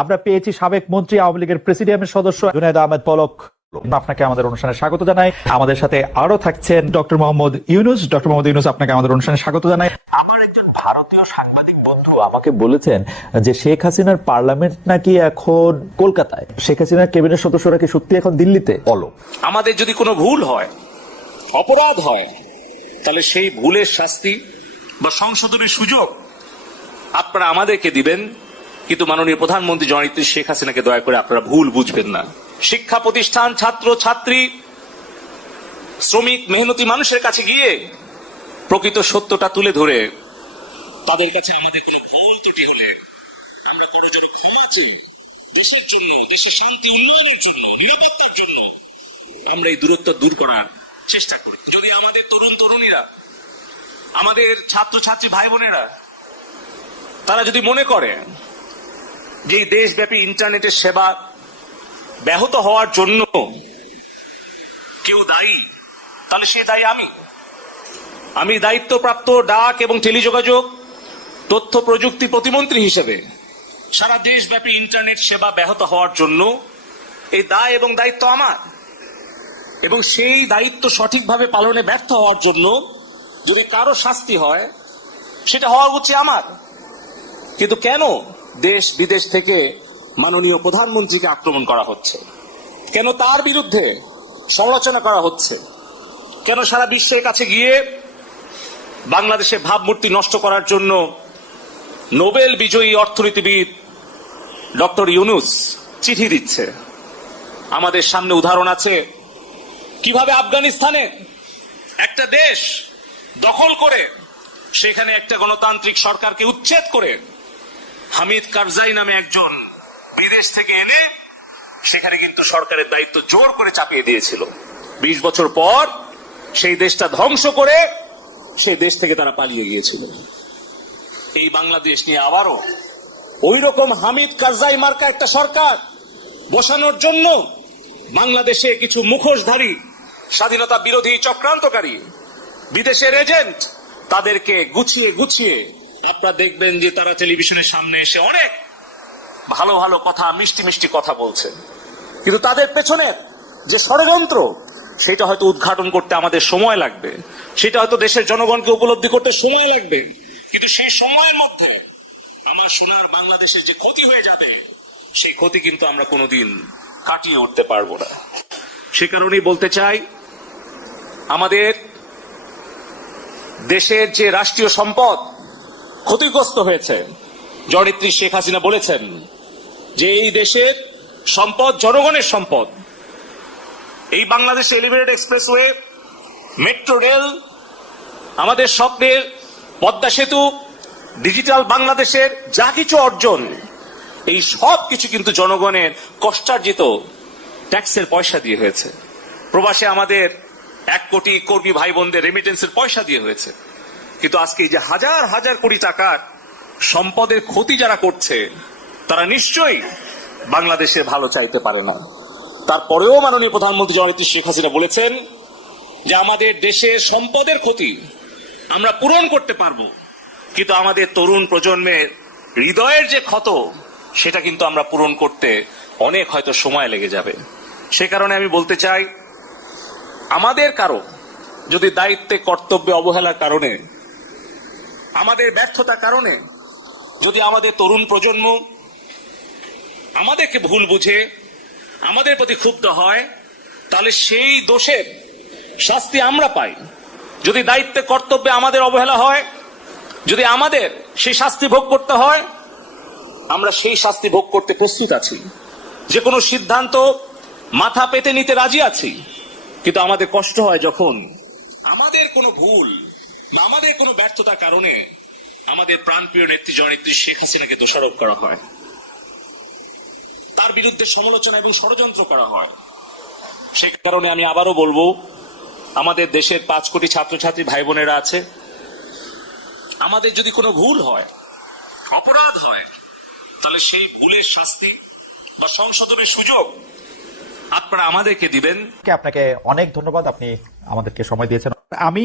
আমরা পেয়েছি সাবেক মন্ত্রী আওয়ামী লীগের প্রেসিডিয়ামের সদস্য জুনেদ আহমেদ পলক আপনাকে আমাদের অনুষ্ঠানে স্বাগত জানাই আমাদের সাথে আরো থাকছেন ডক্টর মোহাম্মদ ইউনুস ডক্টর মোহাম্মদ ইউনুস আপনাকে আমাদের অনুষ্ঠানে স্বাগত জানাই আমার একজন ভারতীয় সাংবাদিক বন্ধু আমাকে বলেছেন যে শেখ হাসিনার পার্লামেন্ট নাকি এখন কলকাতায় শেখ হাসিনার ক্যাবিনেট সদস্যরা কি সত্যি এখন দিল্লিতে বলো আমাদের যদি কোনো ভুল হয় অপরাধ হয় তাহলে সেই ভুলের শাস্তি বা সংশোধনের সুযোগ আপনারা আমাদেরকে দিবেন কিন্তু মাননীয় প্রধানমন্ত্রী জননেত্রী শেখ হাসিনাকে দয়া করে আপনারা ভুল বুঝবেন না শিক্ষা প্রতিষ্ঠান ছাত্র ছাত্রী শ্রমিক মেহনতি মানুষের কাছে গিয়ে প্রকৃত সত্যটা তুলে ধরে তাদের কাছে আমাদের কোনো ভুল ত্রুটি হলে আমরা করজোরে ক্ষমা চাই দেশের জন্য দেশের শান্তি উন্নয়নের জন্য নিরাপত্তার জন্য আমরা এই দূরত্ব দূর করার চেষ্টা করি যদি আমাদের তরুণ তরুণীরা আমাদের ছাত্র ছাত্রী ভাই বোনেরা তারা যদি মনে করে যে দেশব্যাপী ইন্টারনেটের সেবা ব্যাহত হওয়ার জন্য কেউ দায়ী তাহলে সে দায়ী আমি আমি দায়িত্বপ্রাপ্ত ডাক এবং টেলিযোগাযোগ তথ্য প্রযুক্তি প্রতিমন্ত্রী হিসেবে সারা দেশব্যাপী ইন্টারনেট সেবা ব্যাহত হওয়ার জন্য এই দায় এবং দায়িত্ব আমার এবং সেই দায়িত্ব সঠিকভাবে পালনে ব্যর্থ হওয়ার জন্য যদি কারো শাস্তি হয় সেটা হওয়া উচিত আমার কিন্তু কেন দেশ বিদেশ থেকে মাননীয় প্রধানমন্ত্রীকে আক্রমণ করা হচ্ছে কেন তার বিরুদ্ধে সমালোচনা করা হচ্ছে কেন সারা বিশ্বের কাছে গিয়ে বাংলাদেশে ভাবমূর্তি নষ্ট করার জন্য নোবেল বিজয়ী অর্থনীতিবিদ ডক্টর ইউনুস চিঠি দিচ্ছে আমাদের সামনে উদাহরণ আছে কিভাবে আফগানিস্তানে একটা দেশ দখল করে সেখানে একটা গণতান্ত্রিক সরকারকে উচ্ছেদ করে হামিদ কারজাই নামে একজন বিদেশ থেকে এনে সেখানে কিন্তু সরকারের দায়িত্ব জোর করে চাপিয়ে দিয়েছিল বিশ বছর পর সেই দেশটা ধ্বংস করে সেই দেশ থেকে তারা পালিয়ে গিয়েছিল এই বাংলাদেশ নিয়ে আবারও ওই রকম হামিদ কারজাই মার্কা একটা সরকার বসানোর জন্য বাংলাদেশে কিছু মুখোশধারী স্বাধীনতা বিরোধী চক্রান্তকারী বিদেশের এজেন্ট তাদেরকে গুছিয়ে গুছিয়ে আপনারা দেখবেন যে তারা টেলিভিশনের সামনে এসে অনেক ভালো ভালো কথা মিষ্টি মিষ্টি কথা বলছে কিন্তু তাদের পেছনে যে ষড়যন্ত্র সেটা হয়তো উদ্ঘাটন করতে আমাদের সময় লাগবে সেটা হয়তো দেশের জনগণকে উপলব্ধি করতে সময় লাগবে কিন্তু সেই সময়ের মধ্যে আমার সোনার বাংলাদেশের যে ক্ষতি হয়ে যাবে সেই ক্ষতি কিন্তু আমরা কোনোদিন কাটিয়ে উঠতে পারবো না সে কারণেই বলতে চাই আমাদের দেশের যে রাষ্ট্রীয় সম্পদ ক্ষতিগ্রস্ত হয়েছে জরিত্রী শেখ হাসিনা বলেছেন যে এই দেশের সম্পদ জনগণের সম্পদ এই Bangladesh elevated expressway metro rail আমাদের স্বপ্নের পদ্মা সেতু ডিজিটাল বাংলাদেশের যা কিছু অর্জন এই সব কিছু কিন্তু জনগণের কষ্টার্জিত ট্যাক্সের পয়সা দিয়ে হয়েছে প্রবাসে আমাদের এক কোটি কর্মী ভাই বোনদের রেমিটেন্সের পয়সা দিয়ে হয়েছে কিন্তু আজকে যে হাজার হাজার কোটি টাকার সম্পদের ক্ষতি যারা করছে তারা নিশ্চয়ই বাংলাদেশের ভালো চাইতে পারে না তারপরেও মাননীয় প্রধানমন্ত্রী জননীতি শেখ হাসিনা বলেছেন যে আমাদের দেশে সম্পদের ক্ষতি আমরা পূরণ করতে পারবো কিন্তু আমাদের তরুণ প্রজন্মের হৃদয়ের যে ক্ষত সেটা কিন্তু আমরা পূরণ করতে অনেক হয়তো সময় লেগে যাবে সে কারণে আমি বলতে চাই আমাদের কারো যদি দায়িত্বে কর্তব্যে অবহেলার কারণে আমাদের ব্যর্থতার কারণে যদি আমাদের তরুণ প্রজন্ম আমাদেরকে ভুল বুঝে আমাদের প্রতি ক্ষুব্ধ হয় তাহলে সেই দোষের শাস্তি আমরা পাই যদি দায়িত্বে কর্তব্যে আমাদের অবহেলা হয় যদি আমাদের সেই শাস্তি ভোগ করতে হয় আমরা সেই শাস্তি ভোগ করতে প্রস্তুত আছি যে কোনো সিদ্ধান্ত মাথা পেতে নিতে রাজি আছি কিন্তু আমাদের কষ্ট হয় যখন আমাদের কোনো ভুল আমাদের কোনো ব্যর্থতার কারণে আমাদের প্রাণপ্রিয় নেত্রী জনেত্রী শেখ হাসিনাকে দোষারোপ করা হয় তার বিরুদ্ধে সমালোচনা এবং ষড়যন্ত্র করা হয় সে কারণে আমি আবারও বলবো আমাদের দেশের পাঁচ কোটি ছাত্রছাত্রী ভাই বোনেরা আছে আমাদের যদি কোনো ভুল হয় অপরাধ হয় তাহলে সেই ভুলের শাস্তি বা সংশোধনের সুযোগ আপনারা আমাদেরকে দিবেন আপনাকে অনেক ধন্যবাদ আপনি আমাদেরকে সময় দিয়েছেন আমি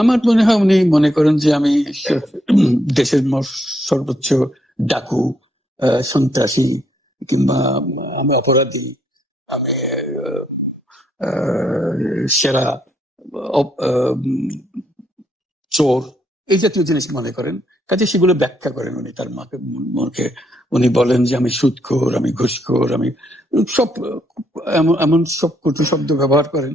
আমার মনে হয় উনি মনে করেন যে আমি দেশের সর্বোচ্চ ডাকু সন্ত্রাসী কিংবা আমি অপরাধী আমি সেরা চোর এই জাতীয় জিনিস মনে করেন কাজে সেগুলো ব্যাখ্যা করেন উনি তার মাকে মনকে উনি বলেন যে আমি সুদখোর আমি ঘুষখোর আমি সব এমন সব কটু শব্দ ব্যবহার করেন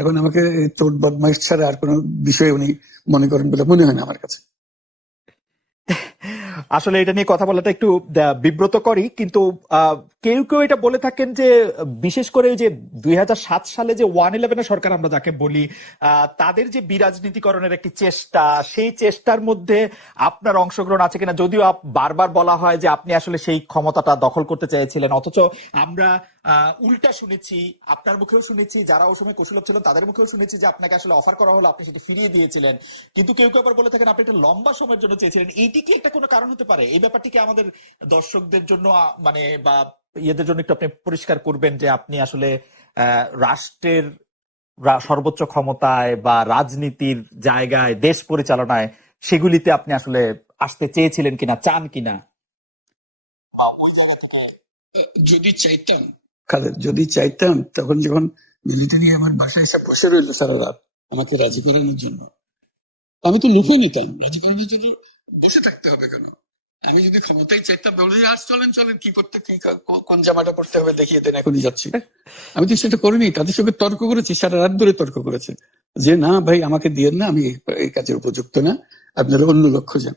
এখন আমাকে তোর বদমাইশ ছাড়া আর কোনো বিষয়ে উনি মনে করেন বলে মনে হয় না আমার কাছে আসলে এটা নিয়ে কথা বলাটা একটু বিব্রত করি কিন্তু কেউ কেউ এটা বলে থাকেন যে বিশেষ করে যে দুই সালে যে ওয়ান ইলেভেনের সরকার আমরা যাকে বলি তাদের যে বিরাজনীতিকরণের একটি চেষ্টা সেই চেষ্টার মধ্যে আপনার অংশগ্রহণ আছে কিনা যদিও বারবার বলা হয় যে আপনি আসলে সেই ক্ষমতাটা দখল করতে চেয়েছিলেন অথচ আমরা উল্টা শুনেছি আপনার মুখেও শুনেছি যারা ওই সময় কৌশলক ছিলেন তাদের মুখেও শুনেছি যে আপনাকে আসলে অফার করা হলো আপনি সেটা ফিরিয়ে দিয়েছিলেন কিন্তু কেউ কেউ আবার বলে থাকেন আপনি একটা লম্বা সময়ের জন্য চেয়েছিলেন এইটি কি একটা কোনো কারণ হতে পারে এই ব্যাপারটি কি আমাদের দর্শকদের জন্য মানে বা ইয়েদের জন্য একটু আপনি পরিষ্কার করবেন যে আপনি আসলে রাষ্ট্রের সর্বোচ্চ ক্ষমতায় বা রাজনীতির জায়গায় দেশ পরিচালনায় সেগুলিতে আপনি আসলে আসতে চেয়েছিলেন কিনা চান কিনা যদি চাইতাম কাদের যদি চাইতাম তখন যখন মিলিটা নিয়ে আমার বাসায় এসে বসে রইল সারা রাত আমাকে রাজি করানোর জন্য আমি তো লুফে নিতাম রাজি করানোর জন্য বসে থাকতে হবে কেন আমি যদি ক্ষমতাই চাইতাম বলে আর চলেন চলেন কি করতে কি কোন জামাটা পড়তে হবে দেখিয়ে দেন এখনই যাচ্ছি আমি তো সেটা করিনি তাদের সঙ্গে তর্ক করেছি সারা রাত ধরে তর্ক করেছে যে না ভাই আমাকে দিয়ে না আমি এই কাজের উপযুক্ত না আপনারা অন্য লক্ষ্য যান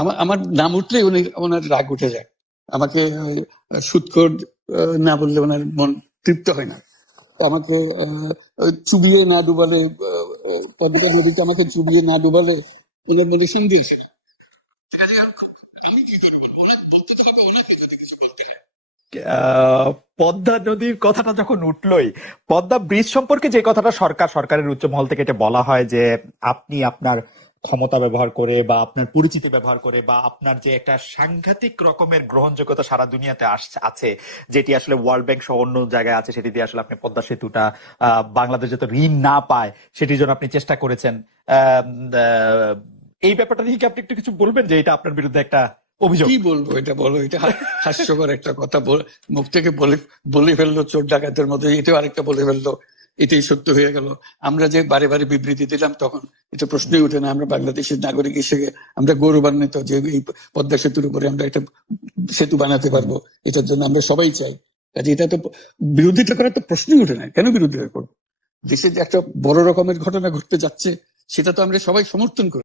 আমার আমার নাম উঠলে উনি ওনার রাগ উঠে যায় আমাকে সুৎকর না বললে ওনার মন তৃপ্ত হয় না আমাকে চুবিয়ে না ডুবালে নদীতে আমাকে চুবিয়ে না ডুবালে ওনার মনে সিং দিয়েছিল যদি পদ্মা নদীর কথাটা যখন উঠলই পদ্মা ব্রিজ সম্পর্কে যে কথাটা সরকার সরকারের উচ্চ মহল থেকে এটা বলা হয় যে আপনি আপনার ক্ষমতা ব্যবহার করে বা আপনার পরিচিতি ব্যবহার করে বা আপনার যে একটা সাংঘাতিক রকমের গ্রহণযোগ্যতা সারা দুনিয়াতে আসছে আছে যেটি আসলে ওয়ার্ল্ড ব্যাংক সহ অন্য জায়গায় আছে সেটি দিয়ে আসলে আপনি পদ্মা সেতুটা বাংলাদেশ যাতে ঋণ না পায় সেটির জন্য আপনি চেষ্টা করেছেন এই ব্যাপারটা নিয়ে কি আপনি একটু কিছু বলবেন যে এটা আপনার বিরুদ্ধে একটা অভিযোগ কি বলবো এটা বলো এটা হাস্যকর একটা কথা মুখ থেকে বলে বলে ফেললো চোর ডাকাতের মতো এটাও আরেকটা বলে ফেললো এটাই সত্য হয়ে গেল আমরা যে বারে বারে বিবৃতি দিলাম তখন এটা প্রশ্নই উঠে না আমরা বাংলাদেশের নাগরিক হিসেবে আমরা গৌরবান্বিত যে এই পদ্মা সেতুর উপরে আমরা একটা সেতু বানাতে পারবো এটার জন্য আমরা সবাই চাই কাজে এটা তো বিরোধিতা করার তো প্রশ্নই উঠে না কেন বিরোধিতা করবো দেশে যে একটা বড় রকমের ঘটনা ঘটতে যাচ্ছে সেটা তো আমরা সবাই সমর্থন করি